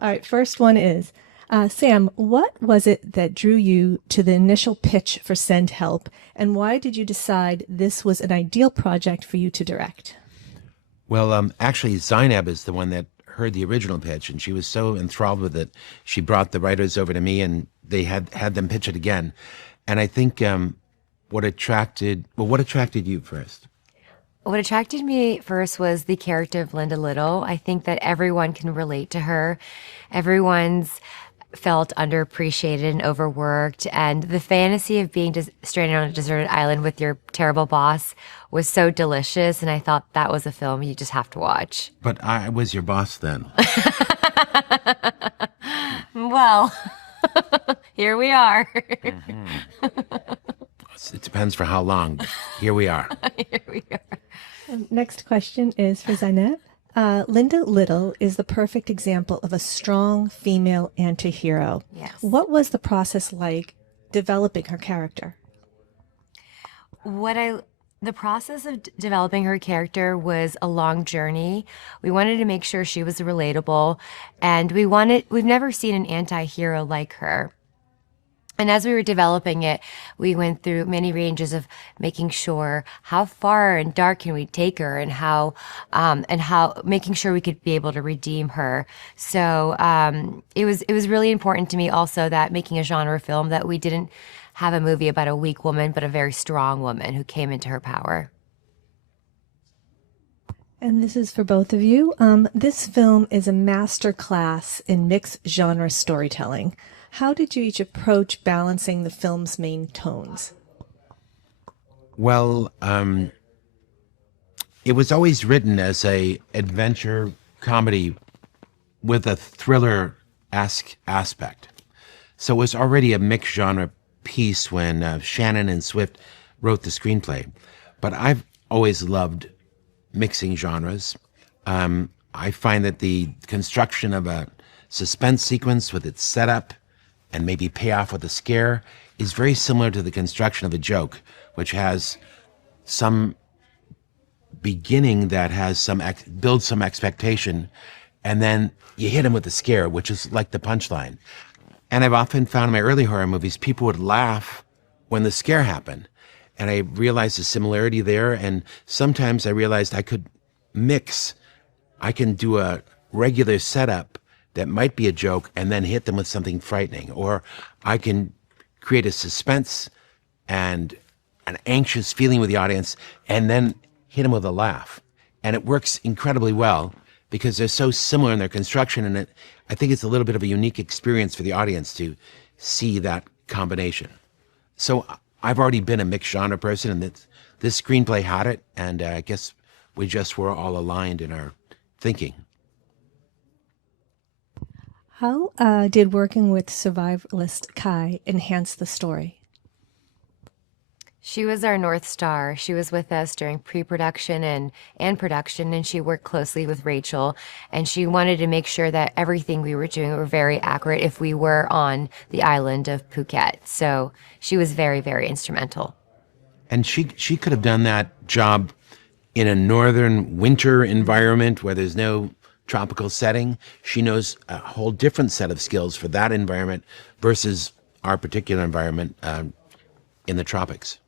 All right, first one is Sam, what was it that drew you to the initial pitch for Send Help, and why did you decide this was an ideal project for you to direct? Well, actually, Zainab is the one that heard the original pitch, and she was so enthralled with it, she brought the writers over to me, and they had them pitch it again. And I think what attracted you first? What attracted me first was the character of Linda Little. I think that everyone can relate to her. Everyone's felt underappreciated and overworked, and the fantasy of being just stranded on a deserted island with your terrible boss was so delicious, and I thought that was a film you just have to watch. But I was your boss then. Well, here we are. It depends for how long. But here we are. Here we are. Next question is for Zainab. Linda Little is the perfect example of a strong female anti-hero. Yes. What was the process like developing her character? The process of developing her character was a long journey. We wanted to make sure she was relatable, and we've never seen an anti-hero like her. And as we were developing it, we went through many ranges of making sure how far and dark can we take her, and how making sure we could be able to redeem her. So it was really important to me also that making a genre film that we didn't have a movie about a weak woman, but a very strong woman who came into her power. And this is for both of you. This film is a master class in mixed genre storytelling. How did you each approach balancing the film's main tones? Well, it was always written as a adventure comedy with a thriller-esque aspect. So it was already a mixed genre piece when Shannon and Swift wrote the screenplay. But I've always loved mixing genres. I find that the construction of a suspense sequence with its setup and maybe payoff with a scare is very similar to the construction of a joke, which has some beginning that has builds some expectation, and then you hit them with the scare, which is like the punchline. And I've often found in my early horror movies, people would laugh when the scare happened. And I realized the similarity there, and sometimes I realized I could mix. I can do a regular setup that might be a joke and then hit them with something frightening. Or I can create a suspense and an anxious feeling with the audience and then hit them with a laugh. And it works incredibly well because they're so similar in their construction, and I think it's a little bit of a unique experience for the audience to see that combination. So I've already been a mixed genre person, and this screenplay had it, and I guess we just were all aligned in our thinking. How did working with survivalist Kai enhance the story? She was our North Star. She was with us during pre-production and production, and she worked closely with Rachel, and she wanted to make sure that everything we were doing were very accurate if we were on the island of Phuket. So she was very, very instrumental. And she could have done that job in a northern winter environment where there's no tropical setting. She knows a whole different set of skills for that environment versus our particular environment in the tropics.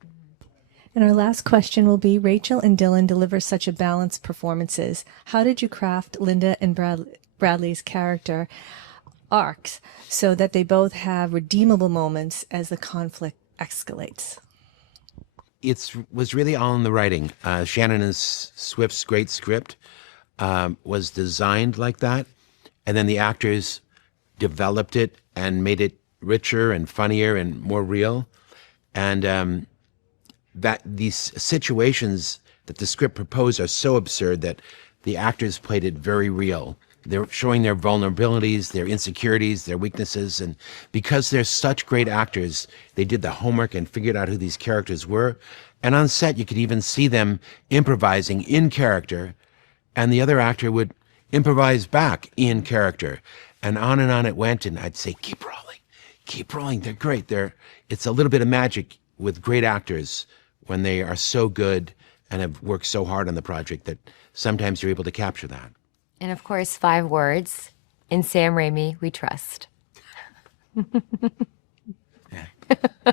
And our last question will be, Rachel and Dylan deliver such a balanced performances. How did you craft Linda and Bradley's character arcs so that they both have redeemable moments as the conflict escalates? It was really all in the writing. Shannon and Swift's great script was designed like that, and then the actors developed it and made it richer and funnier and more real. And that these situations that the script proposed are so absurd that the actors played it very real. They're showing their vulnerabilities, their insecurities, their weaknesses, and because they're such great actors, they did the homework and figured out who these characters were. And on set, you could even see them improvising in character, and the other actor would improvise back in character. And on it went, and I'd say, keep rolling, they're great. It's a little bit of magic with great actors when they are so good and have worked so hard on the project that sometimes you're able to capture that. And of course, 5 words, In Sam Raimi, we trust. Yeah.